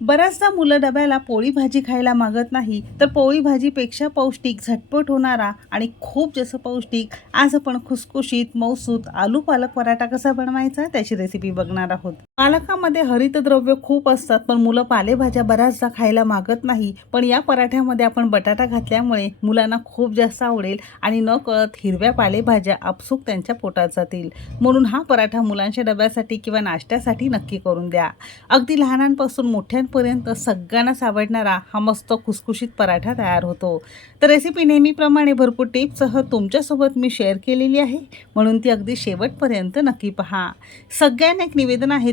बऱ्याचदा मुलं डब्याला पोळी भाजी खायला मागत नाही तर पोळी भाजीपेक्षा पौष्टिक झटपट होणारा आणि खूप जसं पौष्टिक आज आपण खुसखुशीत मौसूत आलू पालक पराठा कसा बनवायचा त्याची रेसिपी बघणार आहोत. पालकामध्ये हरितद्रव्य खूप असतात पण मुलं पालेभाज्या बऱ्याचदा खायला मागत नाही. पण या पराठ्यामध्ये आपण बटाटा घातल्यामुळे मुलांना खूप जास्त आवडेल आणि न कळत हिरव्या पालेभाज्या आपसूक त्यांच्या पोटात जातील. म्हणून हा पराठा मुलांच्या डब्यासाठी किंवा नाश्त्यासाठी नक्की करून द्या. अगदी लहानांपासून मोठ्यांपर्यंत सगळ्यांनाच आवडणारा हा मस्त खुसखुशीत पराठा तयार होतो. तर रेसिपी नेहमीप्रमाणे भरपूर टिप्ससह तुमच्यासोबत मी शेअर केलेली आहे. म्हणून ती अगदी शेवटपर्यंत नक्की पहा. सगळ्यांना एक निवेदन आहे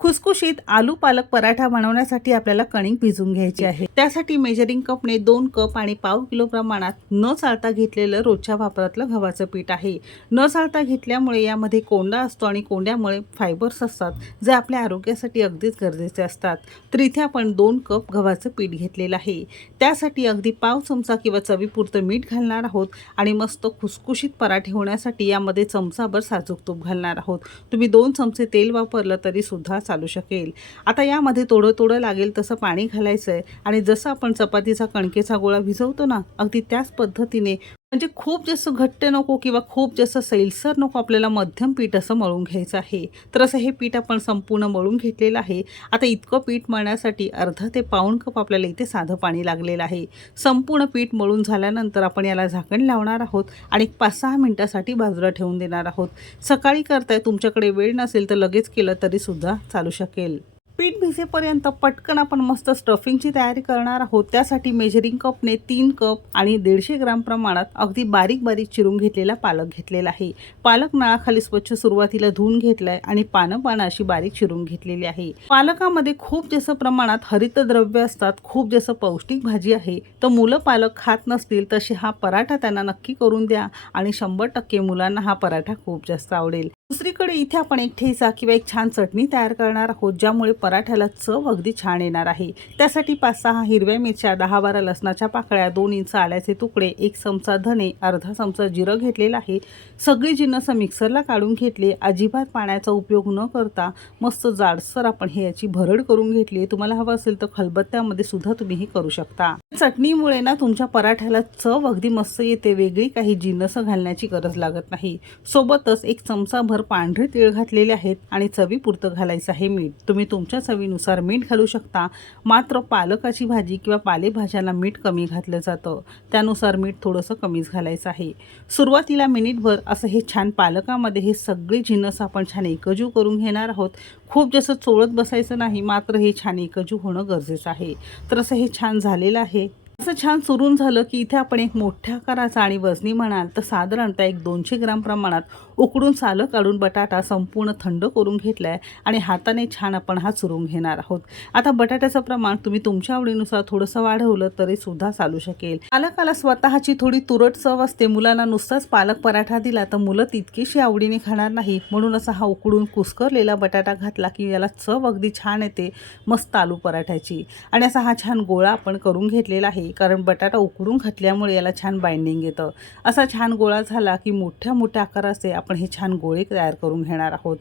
खुसखुशीत आलू पालक पराठा बनवण्यासाठी आपल्याला कणिक भिजून घ्यायची आहे. त्यासाठी मेजरिंग कपने दोन कप आणि पाव किलो प्रमाणात न चालता घेतलेलं रोजच्या वापरातलं गव्हाचं पीठ आहे. न चालता घेतल्यामुळे यामध्ये कोंडा असतो आणि कोंड्यामुळे फायबर्स असतात जे आपल्या आरोग्यासाठी अगदीच गरजेचे असतात. तर इथे आपण दोन कप गव्हाचं पीठ घेतलेलं आहे. त्यासाठी अगदी पाव चमचा किंवा चवीपुरतं मीठ घालणार आहोत आणि मस्त खुसखुशीत पराठे होण्यासाठी यामध्ये चमचाभर साजूक तूप घालणार आहोत. तुम्ही दोन चमचे तेल वापरलं तरी सुद्धा चालू शकेल. आता यामध्ये थोडं थोडं लागेल तसं पाणी घालायचं आहे आणि जसं आपण चपातीचा कणकेचा गोळा भिजवतो ना अगदी त्याच पद्धतीने म्हणजे खूप जास्त घट्ट नको किंवा खूप जास्त सैलसर नको आपल्याला मध्यम पीठ असं मळून घ्यायचं आहे. तर असं हे पीठ आपण संपूर्ण मळून घेतलेलं आहे. आता इतकं पीठ मळण्यासाठी अर्धा ते पाऊण कप आपल्याला इथे साधं पाणी लागलेलं आहे. संपूर्ण पीठ मळून झाल्यानंतर आपण याला झाकण लावणार आहोत आणि एक पाच सहा मिनटासाठी बाजूला ठेवून देणार आहोत. सकाळी करताय तुमच्याकडे वेळ नसेल तर लगेच केलं तरीसुद्धा चालू शकेल. पीठ भिजेपर्यंत पटकन आपण मस्त स्टफिंगची तयारी करणार आहोत. त्यासाठी मेजरिंग कपने तीन कप आणि दीडशे ग्राम प्रमाणात अगदी बारीक बारीक चिरून घेतलेला पालक घेतलेला आहे. पालक नळाखाली स्वच्छ सुरुवातीला धुवून घेतलाय आणि पानं पानं अशी बारीक चिरून घेतलेली आहे. पालकामध्ये खूप जास्त प्रमाणात हरितद्रव्य असतात खूप जास्त पौष्टिक भाजी आहे तर मुलं पालक खात नसतील तसे हा पराठा त्यांना नक्की करून द्या आणि शंभर टक्के मुलांना हा पराठा खूप जास्त आवडेल. दुसरीकडे इथे आपण एक ठेचा किंवा एक छान चटणी तयार करणार आहोत ज्यामुळे पराठ्याला चव अगदी छान येणार आहे. त्यासाठी पाच सहा हिरव्या मिरच्या दहा बारा लसणाच्या पाकळ्या दोन इंच आल्याचे तुकडे एक चमचा धने अर्धा चमचा जिरं घेतलेलं आहे. सगळी जिन्नस मिक्सरला काढून घेतले. अजिबात पाण्याचा उपयोग न करता मस्त जाडसर आपण हे याची भरड करून घेतली. तुम्हाला हवं असेल तर खलबत्त्यामध्ये सुद्धा तुम्ही हे करू शकता. चटणीमुळे ना तुमच्या पराठ्याला चव अगदी मस्त येते. वेगळी काही जिन्नस घालण्याची गरज लागत नाही. सोबतच एक चमचा भर पांढरे तीळ घातलेले आहेत आणि चवीपुरतं घालायचं आहे मीठ. तुम्ही तुमच्या चवीनुसार मीठ घालू शकता. मात्र पालकाची भाजी किंवा पालेभाज्याला मीठ कमी घातलं जातं. त्यानुसार मीठ थोडंसं कमीच घालायचं आहे. सुरुवातीला मिनिटभर असं हे छान पालकामध्ये हे सगळे जिन्नस आपण छान एकजू करून घेणार आहोत. खूप जसं चोळत बसायचं नाही मात्र हे छान एकजू होणं गरजेचं आहे. तर असं हे छान झालेलं आहे. असं छान सुरून झालं की इथे आपण एक मोठ्या आकाराचा आणि वजनी म्हणाल तर साधारणतः एक दोनशे ग्राम प्रमाणात उकडून सालं काढून बटाटा संपूर्ण थंड करून घेतला आहे आणि हाताने छान आपण हा चुरून घेणार आहोत. आता बटाट्याचं प्रमाण तुम्ही तुमच्या आवडीनुसार थोडंसं वाढवलं तरी सुद्धा चालू शकेल. पालकाला स्वतःची थोडी तुरट चव असते. मुलांना नुसताच पालक पराठा दिला तर मुलं तितकीशी आवडीने खाणार नाही. म्हणून असा हा उकडून कुस्करलेला बटाटा घातला की याला चव अगदी छान येते. मस्त आलू पराठ्याची. आणि असा हा छान गोळा आपण करून घेतलेला आहे. कारण बटाटा उकडून घातल्यामुळे याला छान बाइंडिंग येतं. असा छान गोळा झाला की मोठ्या मोठ्या आकाराचे आपण हे छान गोळे तयार करून घेणार आहोत.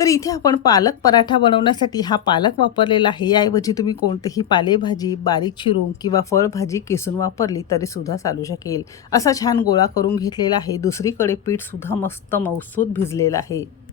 तर इथे आपण पालक पराठा बनवण्यासाठी हा पालक वापरलेला आहे. याऐवजी तुम्ही कोणतीही पालेभाजी बारीक चिरून किंवा फळभाजी किसून वापरली तरीसुद्धा चालू शकेल. असा छान गोळा करून घेतलेला आहे. दुसरीकडे पीठसुद्धा मस्त मौसूद भिजलेलं आहे.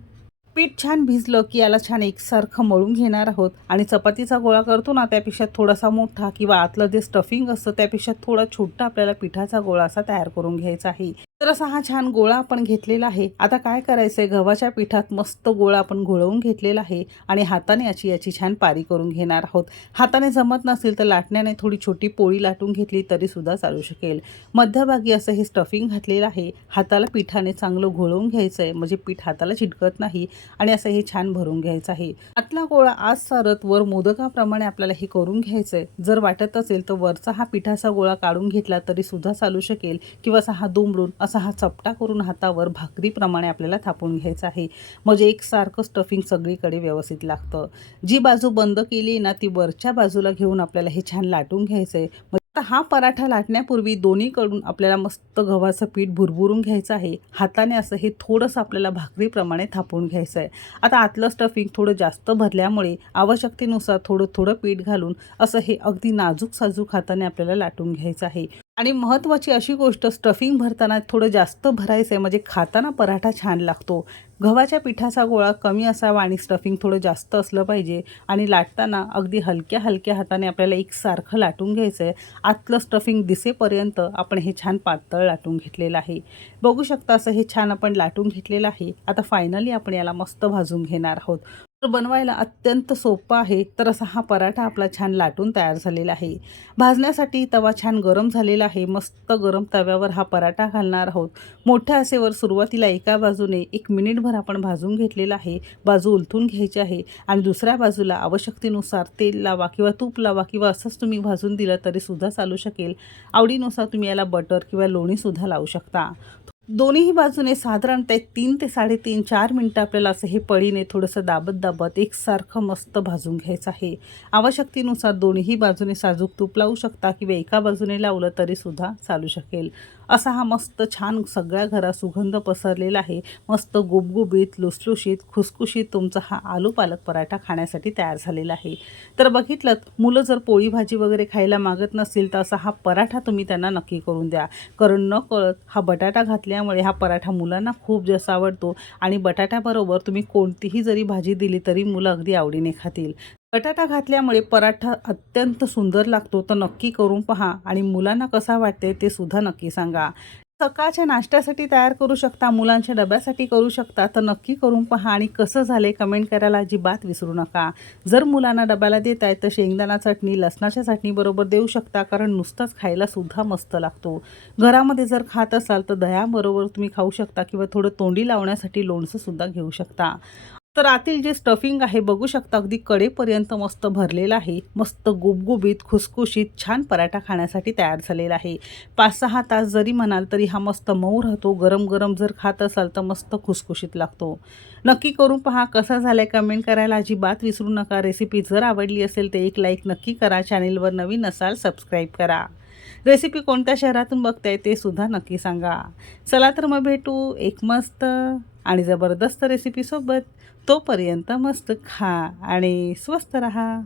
पीठ छान भिजलं की याला छान एकसारखं मळून घेणार आहोत. आणि चपातीचा गोळा करतो ना त्यापेक्षा थोडासा मोठा किंवा आतलं जे स्टफिंग असतं त्यापेक्षा थोडा छोटा आपल्याला पिठाचा गोळा असा तयार करून घ्यायचा आहे. तर असा हा छान गोळा आपण घेतलेला आहे. आता काय करायचं आहे गव्हाच्या पिठात मस्त गोळा आपण घोळवून घेतलेला आहे आणि हाताने याची याची छान पारी करून घेणार आहोत. हाताने जमत नसेल तर लाटण्याने थोडी छोटी पोळी लाटून घेतली तरी सुद्धा चालू शकेल. मध्यभागी असं हे स्टफिंग घातलेलं आहे. हाताला पिठाने चांगलं घोळवून घ्यायचं आहे म्हणजे पीठ हाताला चिटकत नाही आणि असं हे छान भरून घ्यायचं आहे. आतला गोळा आज सारत वर मोदकाप्रमाणे आपल्याला हे करून घ्यायचं आहे जर वाटत असेल तर वरचा हा पिठाचा गोळा काढून घेतला तरी सुद्धा चालू शकेल. किंवा असा हा दुमडून असा हा चपटा करून हातावर भाकरीप्रमाणे आपल्याला थापून घ्यायचा आहे. म्हणजे एकसारखं स्टफिंग सगळीकडे व्यवस्थित लागतं. जी बाजू बंद केली ना ती वरच्या बाजूला घेऊन आपल्याला हे छान लाटून घ्यायचं आहे आता हा पराठा लाटण्यापूर्वी दोन्हीकडून आपल्याला मस्त गव्हाचं पीठ भुरभुरून घ्यायचं आहे. हाताने असं हे थोडंसं आपल्याला भाकरीप्रमाणे थापून घ्यायचं आहे आता आतलं स्टफिंग थोडं जास्त भरल्यामुळे आवश्यकतेनुसार थोडं थोडं पीठ घालून असं हे अगदी नाजूक साजूक हाताने आपल्याला लाटून घ्यायचं आहे. आणि महत्त्वाची अशी गोष्ट स्टफिंग भरताना थोडं जास्त भरायचं आहे म्हणजे खाताना पराठा छान लागतो. गव्हाच्या पिठाचा गोळा कमी असावा आणि स्टफिंग थोडं जास्त असलं पाहिजे. आणि लाटताना अगदी हलक्या हलक्या हाताने आपल्याला एकसारखं लाटून घ्यायचं आहे आतलं स्टफिंग दिसेपर्यंत आपण हे छान पातळ लाटून घेतलेलं आहे. बघू शकता असं हे छान आपण लाटून घेतलेलं आहे. आता फायनली आपण याला मस्त भाजून घेणार आहोत. तर बनवायला अत्यंत सोपं आहे. तर असा हा पराठा आपला छान लाटून तयार झालेला आहे. भाजण्यासाठी तवा छान गरम झालेला आहे. मस्त गरम तव्यावर हा पराठा घालणार आहोत. मोठ्या आसेवर सुरुवातीला एका बाजूने एक मिनिटभर आपण भाजून घेतलेला आहे. बाजू उलथून घ्यायची आहे आणि दुसऱ्या बाजूला आवश्यकतेनुसार तेल लावा किंवा तूप लावा किंवा असंच तुम्ही भाजून दिलं तरीसुद्धा चालू शकेल. आवडीनुसार तुम्ही याला बटर किंवा लोणीसुद्धा लावू शकता. दोन्हीही बाजूने साधारणतः तीन ते साडेतीन चार मिनटं आपल्याला असं हे पळीने थोडंसं दाबत दाबत एकसारखं मस्त भाजून घ्यायचं आहे. आवश्यकतेनुसार दोन्हीही बाजूने साजूक तूप लावू शकता किंवा एका बाजूने लावलं तरीसुद्धा चालू शकेल. असा हा मस्त छान सगळ्या घरात सुगंध पसरलेला आहे. मस्त गुबगुबीत लुसलुशीत खुसखुशीत तुमचा हा आलू पालक पराठा खाण्यासाठी तयार झालेला आहे. तर बघितलं मुलं जर पोळी भाजी वगैरे खायला मागत नसतील तर असा हा पराठा तुम्ही त्यांना नक्की करून द्या. कारण न कळत हा बटाटा घातल्या असल्यामुळे हा पराठा मुलांना खूप जास्त आवडतो. आणि बटाट्याबरोबर तुम्ही कोणतीही जरी भाजी दिली तरी मुलं अगदी आवडीने खातील. बटाटा घातल्यामुळे पराठा अत्यंत सुंदर लागतो तर नक्की करून पहा. आणि मुलांना कसा वाटते ते सुद्धा नक्की सांगा. सकाळच्या नाश्त्यासाठी तयार करू शकता मुलांच्या डब्यासाठी करू शकता तर नक्की करून पहा आणि कसं झाले कमेंट करायला अजिबात विसरू नका. जर मुलांना डब्याला देत आहे तर शेंगदाणा चटणी लसणाच्या चटणीबरोबर देऊ शकता कारण नुसताच खायला सुद्धा मस्त लागतो. घरामध्ये जर खात असाल तर दह्याबरोबर तुम्ही खाऊ शकता किंवा थोडं तोंडी लावण्यासाठी लोणचं सुद्धा घेऊ शकता. तर आतील जे स्टफिंग आहे बघू शकता अगदी कडेपर्यंत मस्त भरलेलं आहे. मस्त गुबगुबीत खुसखुशीत छान पराठा खाण्यासाठी तयार झालेला आहे. पाच सहा तास जरी म्हणाल तरी हा मस्त मऊ राहतो. गरम गरम जर खात असाल तर मस्त खुसखुशीत लागतो. नक्की करून पहा कसा झालाय कमेंट करायला अजिबात विसरू नका. रेसिपी जर आवडली असेल तर एक लाईक नक्की करा. चॅनेलवर नवीन असाल सबस्क्राईब करा. रेसिपी कोणत्या शहरातून बघताय ते सुद्धा नक्की सांगा. चला तर मग भेटू. एक मस्त आणि जबरदस्त रेसिपीसोबत तोपर्यंत मस्त खा आणि स्वस्त रहा.